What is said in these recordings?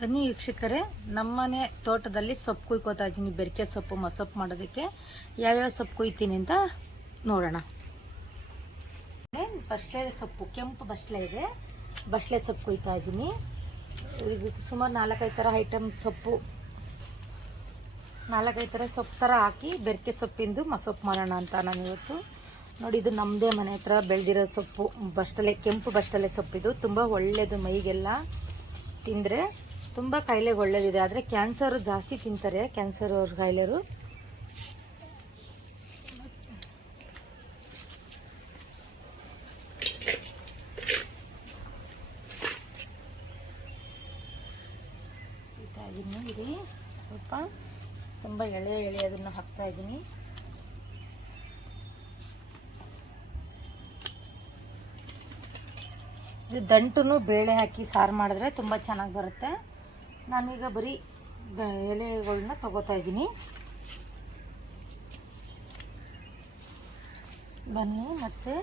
ಬನ್ನಿ ವೀಕ್ಷಕರೇ, ನಮ್ಮನೆ ತೋಟದಲ್ಲಿ ಸೊಪ್ಪು ಕುಯ್ಕೋತಾ ಇದ್ದೀನಿ. ಬೆರಕೆ ಸೊಪ್ಪು ಮಸೊಪ್ಪು ಮಾಡೋದಕ್ಕೆ ಯಾವ್ಯಾವ ಸೊಪ್ಪು ಕುಯ್ತೀನಿ ಅಂತ ನೋಡೋಣ. ಬಸ್ಲೆ ಸೊಪ್ಪು, ಕೆಂಪು ಬಸ್ಲೆ ಇದೆ, ಬಸ್ಲೆ ಸೊಪ್ಪು ಕುಯ್ತಾ ಇದ್ದೀನಿ. ಇದಕ್ಕೆ ಸುಮಾರು 4-5 ಥರ ಐಟಮ್ ಸೊಪ್ಪು, 4-5 ಥರ ಸೊಪ್ಪು ಥರ ಹಾಕಿ ಬೆರಕೆ ಸೊಪ್ಪಿಂದು ಮಸೊಪ್ಪು ಮಾಡೋಣ ಅಂತ ನಾನು ಇವತ್ತು. ನೋಡಿ, ಇದು ನಮ್ಮದೇ ಮನೆ ಹತ್ರ ಬೆಳೆದಿರೋ ಸೊಪ್ಪು, ಬಸ್ಲೆ, ಕೆಂಪು ಬಸ್ಲೆ ಸೊಪ್ಪಿದು. ತುಂಬ ಒಳ್ಳೆಯದು, ಮೈಗೆಲ್ಲ ತಿಂದರೆ ತುಂಬ ಕಾಯಿಲೆಗೆ ಒಳ್ಳೆಯದಿದೆ. ಆದರೆ ಕ್ಯಾನ್ಸರು ಜಾಸ್ತಿ ತಿಂತಾರೆ, ಕ್ಯಾನ್ಸರ್ ಅವ್ರ ಕಾಯಿಲೆರು. ಇರಿ, ಸ್ವಲ್ಪ ತುಂಬ ಎಳೆ ಅದನ್ನು ಹಾಕ್ತಾ ಇದ್ದೀನಿ. ಇದು ದಂಟು ಬೇಳೆ ಹಾಕಿ ಸಾರು ಮಾಡಿದ್ರೆ ತುಂಬ ಚೆನ್ನಾಗಿ ಬರುತ್ತೆ. ನಾನೀಗ ಬರೀ ಎಲೆಗಳನ್ನ ತಗೋತಾ ಇದ್ದೀನಿ. ಬನ್ನಿ ಮತ್ತೆ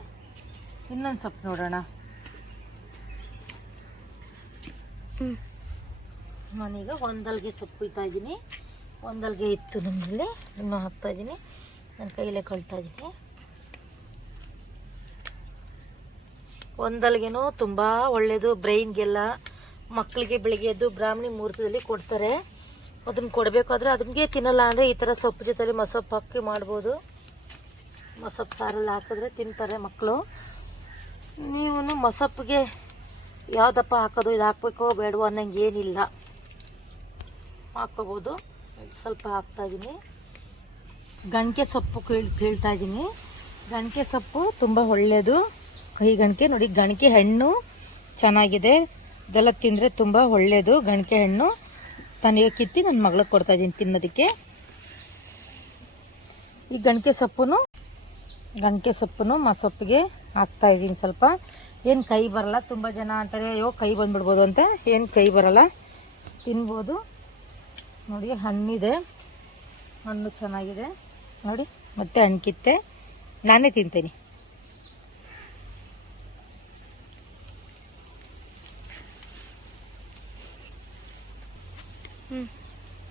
ಇನ್ನೊಂದು ಸೊಪ್ಪು ನೋಡೋಣ. ನಾನೀಗ ಒಂದಲ್ಗೆ ಸೊಪ್ಪು ಕುಯ್ತಾ ಇದ್ದೀನಿ. ಒಂದಲ್ಗೆ ಇತ್ತು ನಮ್ಮಲ್ಲಿ, ನಿಮ್ಮ ಹಾಕ್ತಾ ಇದ್ದೀನಿ. ನನ್ನ ಕೈಲೇ ಕಳ್ತಾ ಇದ್ದೀನಿ. ಒಂದಲ್ಗೆನೂ ತುಂಬ ಒಳ್ಳೆಯದು, ಬ್ರೈನ್ಗೆಲ್ಲ. ಮಕ್ಕಳಿಗೆ ಬೆಳಿಗ್ಗೆ ಎದ್ದು ಬ್ರಾಹ್ಮಣಿ ಮುಹೂರ್ತದಲ್ಲಿ ಕೊಡ್ತಾರೆ. ಅದನ್ನು ಕೊಡಬೇಕಾದ್ರೆ ಅದಕ್ಕೆ ತಿನ್ನಲ್ಲ ಅಂದರೆ ಈ ಥರ ಸೊಪ್ಪು ಜೊತೆಲಿ ಮಸೊಪ್ಪು ಹಾಕಿ ಮಾಡ್ಬೋದು. ಮಸೊಪ್ಪು ಸಾರಲ್ಲಿ ಹಾಕಿದ್ರೆ ತಿಂತಾರೆ ಮಕ್ಕಳು. ನೀವು ಮಸೊಪ್ಪಿಗೆ ಯಾವುದಪ್ಪ ಹಾಕೋದು, ಇದು ಹಾಕಬೇಕೋ ಬೇಡವೋ ಅನ್ನಂಗೆ ಏನಿಲ್ಲ, ಹಾಕ್ಕೋಬೋದು. ಸ್ವಲ್ಪ ಹಾಕ್ತಾಯಿದ್ದೀನಿ. ಗಣಕೆ ಸೊಪ್ಪು ಕೀಳ್ತಾ ಇದ್ದೀನಿ. ಗಣಕೆ ಸೊಪ್ಪು ತುಂಬ ಒಳ್ಳೆಯದು, ಕೈ ಗಣಕೆ. ನೋಡಿ, ಗಣಕೆ ಹಣ್ಣು ಚೆನ್ನಾಗಿದೆ, ಇದೆಲ್ಲ ತಿಂದರೆ ತುಂಬ ಒಳ್ಳೆಯದು. ಗಣಕೆ ಹಣ್ಣು ನನಗೆ ಕಿತ್ತಿ ನನ್ನ ಮಗಳಿಗೆ ಕೊಡ್ತಾಯಿದ್ದೀನಿ ತಿನ್ನೋದಕ್ಕೆ. ಈ ಗಣಕೆ ಸೊಪ್ಪು ಮಸೊಪ್ಪಿಗೆ ಹಾಕ್ತಾಯಿದ್ದೀನಿ ಸ್ವಲ್ಪ. ಏನು ಕೈ ಬರಲ್ಲ, ತುಂಬ ಜನ ಅಂತಾರೆ ಅಯ್ಯೋ ಕೈ ಬಂದುಬಿಡ್ಬೋದು ಅಂತ. ಏನು ಕೈ ಬರಲ್ಲ, ತಿನ್ಬೋದು. ನೋಡಿ, ಹಣ್ಣಿದೆ, ಹಣ್ಣು ಚೆನ್ನಾಗಿದೆ ನೋಡಿ. ಮತ್ತೆ ಹಣ್ಣು ಕಿತ್ತೆ ನಾನೇ ತಿಂತೀನಿ.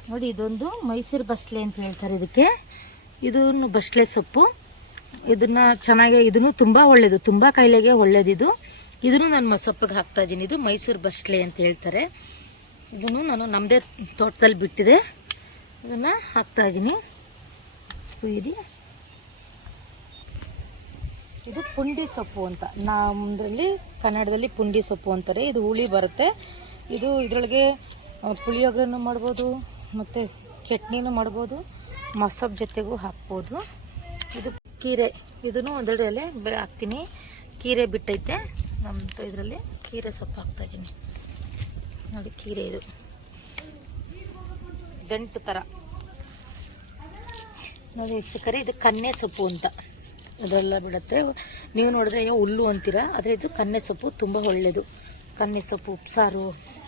ನೋಡಿ, ಇದೊಂದು ಮೈಸೂರು ಬಸ್ಲೆ ಅಂತ ಹೇಳ್ತಾರೆ ಇದಕ್ಕೆ. ಇದನ್ನು ಬಸ್ಲೆ ಸೊಪ್ಪು, ಇದನ್ನು ಚೆನ್ನಾಗಿ, ಇದನ್ನು ತುಂಬ ಒಳ್ಳೆಯದು, ತುಂಬ ಕಾಯಿಲೆಗೆ ಒಳ್ಳೆಯದಿದು. ಇದನ್ನು ನಾನು ಮಸೊಪ್ಪಿಗೆ ಹಾಕ್ತಾ ಇದ್ದೀನಿ. ಇದು ಮೈಸೂರು ಬಸ್ಲೆ ಅಂತ ಹೇಳ್ತಾರೆ. ಇದನ್ನು ನಾನು ನಮ್ಮದೇ ತೋಟದಲ್ಲಿ ಬಿಟ್ಟಿದೆ, ಇದನ್ನು ಹಾಕ್ತಾ ಇದ್ದೀನಿ. ಕುಯ್ದು, ಇದು ಪುಂಡಿ ಸೊಪ್ಪು ಅಂತ ನಮ್ಮದ್ರಲ್ಲಿ ಕನ್ನಡದಲ್ಲಿ ಪುಂಡಿ ಸೊಪ್ಪು ಅಂತಾರೆ. ಇದು ಹುಳಿ ಬರುತ್ತೆ. ಇದು ಇದರೊಳಗೆ ಪುಳಿಯೋಗರೆನೂ ಮಾಡ್ಬೋದು, ಮತ್ತು ಚಟ್ನಿನೂ ಮಾಡ್ಬೋದು, ಮಸೊಪ್ಪು ಜೊತೆಗೂ ಹಾಕ್ಬೋದು. ಇದು ಕೀರೆ, ಇದನ್ನು ಒಂದೆರಡು ಎಲೆ ಹಾಕ್ತೀನಿ. ಕೀರೆ ಬಿಟ್ಟೈತೆ ನಮ್ಮ ಇದರಲ್ಲಿ, ಕೀರೆ ಸೊಪ್ಪು ಹಾಕ್ತಾಯಿದ್ದೀನಿ. ನೋಡಿ, ಕೀರೆ ಇದು ದಂಟು ಥರ ನೋಡಿ ವೀಕ್ಷಕರೇ. ಇದು ಕನ್ನೆ ಸೊಪ್ಪು ಅಂತ, ಅದೆಲ್ಲ ಬಿಡುತ್ತೆ. ನೀವು ನೋಡಿದ್ರೆ ಹುಲ್ಲು ಅಂತೀರ, ಆದರೆ ಇದು ಕನ್ನೆ ಸೊಪ್ಪು, ತುಂಬ ಒಳ್ಳೆಯದು. ಕನ್ನೆ ಸೊಪ್ಪು ಉಪ್ಸಾರು,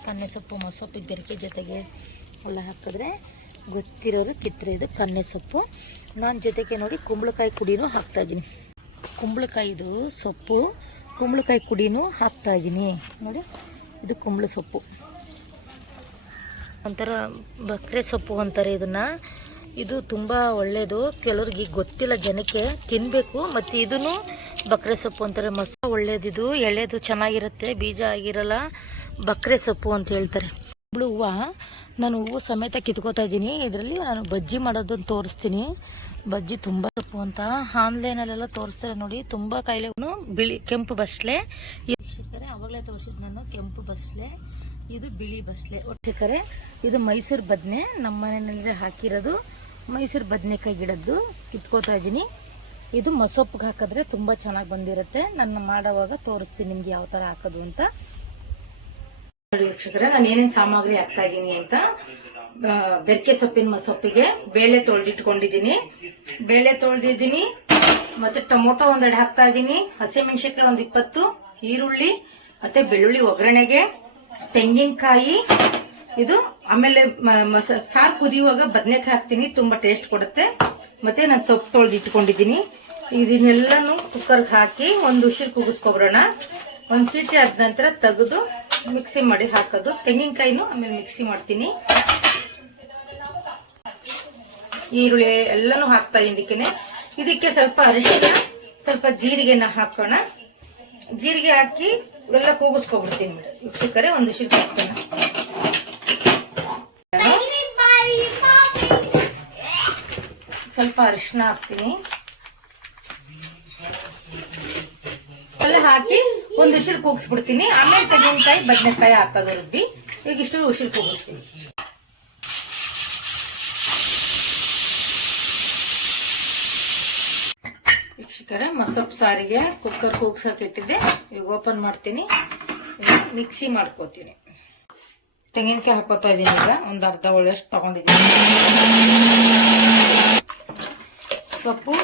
ಕನ್ನೆ ಸೊಪ್ಪು ಮಸೊಪ್ಪಿಗೆ ಬೆರಕೆ ಜೊತೆಗೆ ಎಲ್ಲ ಹಾಕಿದ್ರೆ ಗೊತ್ತಿರೋರು ಕಿತ್ತರೆ. ಇದು ಕನ್ನೆ ಸೊಪ್ಪು. ನಾನು ಜೊತೆಗೆ ನೋಡಿ ಕುಂಬಳಕಾಯಿ ಕುಡಿನೂ ಹಾಕ್ತಾಯಿದ್ದೀನಿ. ಕುಂಬಳಕಾಯಿದು ಸೊಪ್ಪು, ಕುಂಬಳಕಾಯಿ ಕುಡಿನೂ ಹಾಕ್ತಾಯಿದ್ದೀನಿ. ನೋಡಿ, ಇದು ಕುಂಬಳ ಸೊಪ್ಪು, ಒಂಥರ ಬಕ್ರೆ ಸೊಪ್ಪು ಅಂತಾರೆ ಇದನ್ನು. ಇದು ತುಂಬ ಒಳ್ಳೆಯದು, ಕೆಲವ್ರಿಗೆ ಗೊತ್ತಿಲ್ಲ ಜನಕ್ಕೆ, ತಿನ್ನಬೇಕು. ಮತ್ತು ಇದನ್ನು ಬಕ್ರೆ ಸೊಪ್ಪು ಅಂತಾರೆ. ಒಳ್ಳೆಯದಿದು, ಎಳೆದು ಚೆನ್ನಾಗಿರುತ್ತೆ, ಬೀಜ ಆಗಿರಲ್ಲ. ಬಕ್ರೆ ಸೊಪ್ಪು ಅಂತ ಹೇಳ್ತಾರೆ. ಕುಂಬಳ ಹೂವು ನಾನು ಹೂವು ಸಮೇತ ಕಿತ್ಕೋತಾ ಇದ್ದೀನಿ. ಇದರಲ್ಲಿ ನಾನು ಬಜ್ಜಿ ಮಾಡೋದನ್ನು ತೋರಿಸ್ತೀನಿ. ಬಜ್ಜಿ ತುಂಬ ಸೊಪ್ಪು ಅಂತ ಆನ್ಲೈನಲ್ಲೆಲ್ಲ ತೋರಿಸ್ತಾರೆ ನೋಡಿ. ತುಂಬ ಕಾಯಿಲೆಗೂ ಬಿಳಿ ಕೆಂಪು ಬಸ್ಲೆ ವೀಕ್ಷಕರೇ, ಅವಾಗಲೇ ತೋರಿಸಿದ್ದು ನಾನು ಕೆಂಪು ಬಸ್ಲೆ. ಇದು ಬಿಳಿ ಬಸ್ಲೆ ವೀಕ್ಷಕರೇ. ಇದು ಮೈಸೂರು ಬದನೆ, ನಮ್ಮ ಮನೆಯಲ್ಲಿ ಹಾಕಿರೋದು ಮೈಸೂರು ಬದನೆಕಾಯಿ ಗಿಡದ್ದು ಕಿತ್ಕೊಳ್ತಾ ಇದ್ದೀನಿ. ಇದು ಮಸೊಪ್ಪಿಗೆ ಹಾಕಿದ್ರೆ ತುಂಬ ಚೆನ್ನಾಗಿ ಬಂದಿರುತ್ತೆ. ನಾನು ಮಾಡೋವಾಗ ತೋರಿಸ್ತೀನಿ ನಿಮ್ಗೆ ಯಾವ ಥರ ಹಾಕೋದು ಅಂತ. ನೋಡಿ ವೀಕ್ಷಕರೇ, ನಾನು ಏನೇನು ಸಾಮಗ್ರಿ ಹಾಕ್ತಾ ಇದ್ದೀನಿ ಅಂತ. ಬೆರಕೆ ಸೊಪ್ಪಿನ ಮಸೊಪ್ಪಿಗೆ ಬೇಳೆ ತೊಳೆದಿಟ್ಕೊಂಡಿದ್ದೀನಿ, ಮತ್ತು ಟೊಮೊಟೊ ಒಂದೆರಡು ಹಾಕ್ತಾ ಇದ್ದೀನಿ, ಹಸಿಮೆಣಸಿನ್ಕಾಯಿ ಒಂದು 20, ಈರುಳ್ಳಿ ಮತ್ತು ಬೆಳ್ಳುಳ್ಳಿ ಒಗ್ಗರಣೆಗೆ, ತೆಂಗಿನಕಾಯಿ. ಇದು ಆಮೇಲೆ ಸಾರು ಕುದಿಯುವಾಗ ಬದನೆಕಾಯಿ ಹಾಕ್ತೀನಿ, ತುಂಬ ಟೇಸ್ಟ್ ಕೊಡುತ್ತೆ. ಮತ್ತು ನಾನು ಸೊಪ್ಪು ತೊಳೆದಿಟ್ಕೊಂಡಿದ್ದೀನಿ. ಇದನ್ನೆಲ್ಲನೂ ಕುಕ್ಕರ್ಗೆ ಹಾಕಿ ಒಂದು ಉಸಿರು ಕೂಗಿಸ್ಕೊಬರೋಣ. ಒಂದು ಸೀಟಿ ಆದ ನಂತರ ತೆಗೆದು ಮಿಕ್ಸಿ ಮಾಡಿ ಹಾಕೋದು. ತೆಂಗಿನಕಾಯಿನೂ ಆಮೇಲೆ ಮಿಕ್ಸಿ ಮಾಡ್ತೀನಿ. ಈರುಳ್ಳಿ ಎಲ್ಲನೂ ಹಾಕ್ತಾ ಇದಕ್ಕೇನೆ. ಇದಕ್ಕೆ ಸ್ವಲ್ಪ ಅರಿಶಿನ, ಸ್ವಲ್ಪ ಜೀರಿಗೆನ ಹಾಕೋಣ. ಜೀರಿಗೆ ಹಾಕಿ ಎಲ್ಲ ಕೂಗಿಸ್ಕೊಬಿಡ್ತೀನಿ ವೀಕ್ಷಕರೇ. ಒಂದು ವಿಷಲ್ ಕೂಗಿಸೋಣ. ಸ್ವಲ್ಪ ಅರಿಶಿನ ಹಾಕ್ತೀನಿ. ಎಲ್ಲ ಹಾಕಿ ಒಂದು ವಿಷಲ್ ಕೂಗಿಸ್ಬಿಡ್ತೀನಿ. ಆಮೇಲೆ ತೆಂಗಿನಕಾಯಿ ಬದನೆಕಾಯಿ ಹಾಕೋದು ರುಬ್ಬಿ. ಈಗ ಇಷ್ಟು ವಿಷಲ್ ಕೂಗಿಸ್ತೀನಿ. ವೀಕ್ಷಕರೇ, ಮಸೊಪ್ಪು ಸಾರಿಗೆ ಕುಕ್ಕರ್ ಕೂಗ್ಸಕ್ಕೆ ಇಟ್ಟಿದ್ದೆ. ಈಗ ಓಪನ್ ಮಾಡ್ತೀನಿ. ಮಿಕ್ಸಿ ಮಾಡ್ಕೋತೀನಿ. ತೆಂಗಿನಕಾಯಿ ಹಾಕೋತಾ ಇದ್ದೀನಿ. ಈಗ ಒಂದು ಅರ್ಧ ಒಳ್ಳೆಷ್ಟು ತಗೊಂಡಿದ್ದೀನಿ. ಸೊಪ್ಪು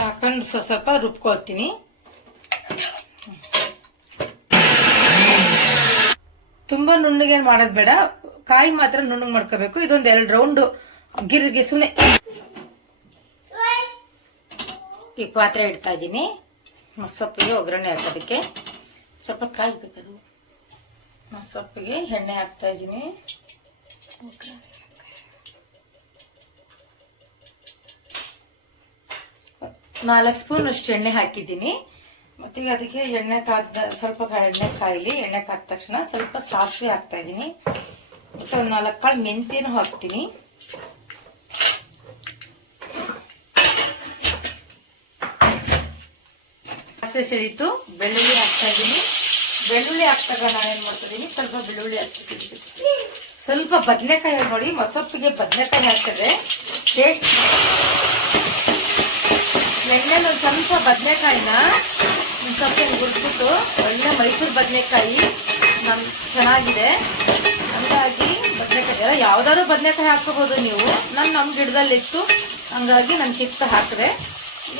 ಹಾಕೊಂಡು ಸ್ವಲ್ಪ ರುಬ್ಕೊಳ್ತೀನಿ. ತುಂಬಾ ನುಣ್ಣಗೇನು ಮಾಡೋದು ಬೇಡ, ಕಾಯಿ ಮಾತ್ರ ನುಣ್ಣಗೆ ಮಾಡ್ಕೋಬೇಕು. ಇದೊಂದು 2 ರೌಂಡ್ ಗಿರಿಗೆ ಸುಮ್ಮನೆ. ಈಗ ಪಾತ್ರೆ ಇಡ್ತಾ ಇದ್ದೀನಿ. ಮಸೊಪ್ಪಿಗೆ ಒಗ್ಗರಣೆ ಹಾಕೋದಕ್ಕೆ ಸ್ವಲ್ಪ ಕಾಯಿ ಬೇಕಾದ್ರು. ಮಸೊಪ್ಪಿಗೆ ಎಣ್ಣೆ ಹಾಕ್ತಾ ಇದ್ದೀನಿ. 4 ಸ್ಪೂನ್ ಅಷ್ಟು ಎಣ್ಣೆ ಹಾಕಿದ್ದೀನಿ. ಮತ್ತೆ ಈಗ ಅದಕ್ಕೆ ಎಣ್ಣೆ ಸ್ವಲ್ಪ ಎಣ್ಣೆ ಕಾಯಿಲಿ. ಎಣ್ಣೆ ಕಾದ ತಕ್ಷಣ ಸ್ವಲ್ಪ ಸಾಸಿವೆ ಹಾಕ್ತಾ ಇದ್ದೀನಿ. ಮತ್ತೆ ಒಂದು 4 ಕಾಳು ಮೆಂತ್ಯನೂ ಹಾಕ್ತೀನಿ. ಸಾಸಿವೆ ಸಿಡಿತು. ಬೆಳ್ಳುಳ್ಳಿ ಹಾಕ್ತಾ ಇದ್ದೀನಿ. ಬೆಳ್ಳುಳ್ಳಿ ಹಾಕ್ತಾಗ ನಾನೇನ್ ಮಾಡ್ತಾ ಇದ್ದೀನಿ, ಸ್ವಲ್ಪ ಬೆಳ್ಳುಳ್ಳಿ ಹಾಕ್ತಿದ್ದೀನಿ. ಸ್ವಲ್ಪ ಬದನೆಕಾಯಿ ನೋಡಿ, ಮಸೊಪ್ಪಿಗೆ ಬದನೆಕಾಯಿ ಹಾಕಿದ್ರೆ ಟೇಸ್ಟ್. ಎಣ್ಣೆಲಿ ಒಂದು ಸ್ವಲ್ಪ ಬದನೆಕಾಯಿನ ಸ್ವಲ್ಪ ಹುರ್ಬಿಟ್ಟು, ಒಳ್ಳೆ ಮೈಸೂರು ಬದನೆಕಾಯಿ ಚೆನ್ನಾಗಿದೆ. ಹಂಗಾಗಿ ಬದನೆಕಾಯಿ ಯಾವ್ದಾದ್ರು ಬದನೆಕಾಯಿ ಹಾಕೋಬಹುದು ನೀವು. ನಮ್ಮ ಗಿಡದಲ್ಲಿತ್ತು, ಹಂಗಾಗಿ ನಾನು ಕಿತ್ತು ಹಾಕಿದೆ.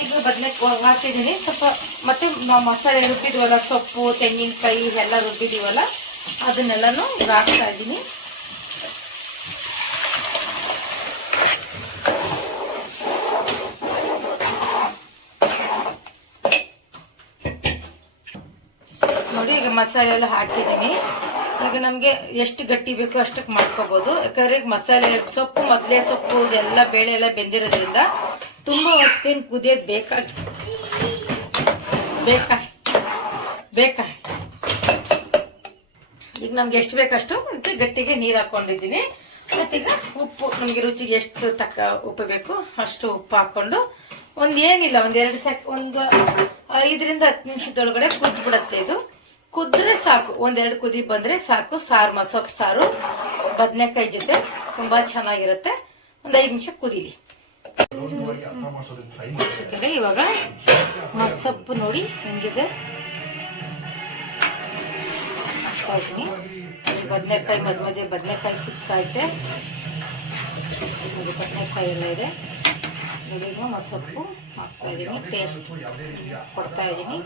ಈಗ ಬದನೆಕಾಯಿ ಹಾಕಿದ್ದೀನಿ. ಸ್ವಲ್ಪ ಮತ್ತೆ ಮಸಾಲೆ ರುಬ್ಬಿದೀವಲ್ಲ, ಸೊಪ್ಪು ತೆಂಗಿನಕಾಯಿ ಎಲ್ಲ ರುಬ್ಬಿದೀವಲ್ಲ, ಅದನ್ನೆಲ್ಲನೂ ಹಾಕ್ತಾ ಇದ್ದೀನಿ. ನೋಡಿ, ಈಗ ಮಸಾಲೆ ಎಲ್ಲ ಹಾಕಿದ್ದೀನಿ. ಈಗ ನಮಗೆ ಎಷ್ಟು ಗಟ್ಟಿ ಬೇಕೋ ಅಷ್ಟಕ್ಕೆ ಮಾಡ್ಕೋಬಹುದು. ಯಾಕಂದ್ರೆ ಈಗ ಮಸಾಲೆ ಸೊಪ್ಪು, ಮೊದಲೇ ಸೊಪ್ಪು ಎಲ್ಲ ಬೇಳೆ ಎಲ್ಲ ಬೆಂದಿರೋದ್ರಿಂದ ತುಂಬಾ ಹೊತ್ತೇನು ಕುದಿಯೋದು ಬೇಕಾ. ಈಗ ನಮ್ಗೆ ಎಷ್ಟು ಬೇಕಷ್ಟು ಇದಕ್ಕೆ ಗಟ್ಟಿಗೆ ನೀರು ಹಾಕೊಂಡಿದ್ದೀನಿ. ಮತ್ತೀಗ ಉಪ್ಪು, ನಮಗೆ ರುಚಿಗೆ ಎಷ್ಟು ತಕ್ಕ ಉಪ್ಪು ಬೇಕು ಅಷ್ಟು ಉಪ್ಪು ಹಾಕೊಂಡು ಏನಿಲ್ಲ, ಒಂದು 5ರಿಂದ 10 ನಿಮಿಷದೊಳಗಡೆ ಕುದ್ಬಿಡತ್ತೆ. ಇದು ಕುದ್ರೆ ಸಾಕು, 1-2 ಕುದಿ ಬಂದ್ರೆ ಸಾಕು. ಸಾರು, ಮಸೊಪ್ಪು ಸಾರು ಬದನೆಕಾಯಿ ಜೊತೆ ತುಂಬಾ ಚೆನ್ನಾಗಿರುತ್ತೆ. ಒಂದು 5 ನಿಮಿಷ ಕುದೀಲಿ. ಇವಾಗ ಮಸೊಪ್ಪು ನೋಡಿ ಹೆಂಗಿದೆ. ಬದನೆಕಾಯಿ ಮಧ್ಯೆ ಬದನೆಕಾಯಿ ಸಿಕ್ತೈತೆ. ಬದನೆಕಾಯಿ ಎಲ್ಲ ಇದೆ ನೋಡಿ. ಮಸೊಪ್ಪು ಹಾಕ್ತಾ ಇದ್ದೀನಿ, ಟೇಸ್ಟ್ ಕೊಡ್ತಾ ಇದ್ದೀನಿ.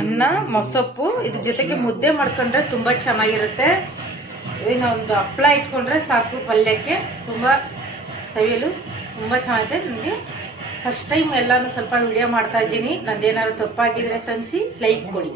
ಅನ್ನ ಮೊಸೊಪ್ಪು ಇದ್ರ ಜೊತೆಗೆ ಮುದ್ದೆ ಮಾಡ್ಕೊಂಡ್ರೆ ತುಂಬಾ ಚೆನ್ನಾಗಿರುತ್ತೆ. ಒಂದು ಹಪ್ಪಳ ಇಟ್ಕೊಂಡ್ರೆ ಸಾಕು ಪಲ್ಯಕ್ಕೆ. ತುಂಬಾ ಸವಿಯಲು ತುಂಬಾ ಚೆನ್ನಾಗಿದೆ. ನನಗೆ ಫಸ್ಟ್ ಟೈಮ್ ಎಲ್ಲಾನು ಸ್ವಲ್ಪ ವಿಡಿಯೋ ಮಾಡ್ತಾ ಇದ್ದೀನಿ. ನಂದೇನಾದ್ರು ತಪ್ಪಾಗಿದ್ರೆ ಸನ್ಸಿ ಲೈಕ್ ಕೊಡಿ.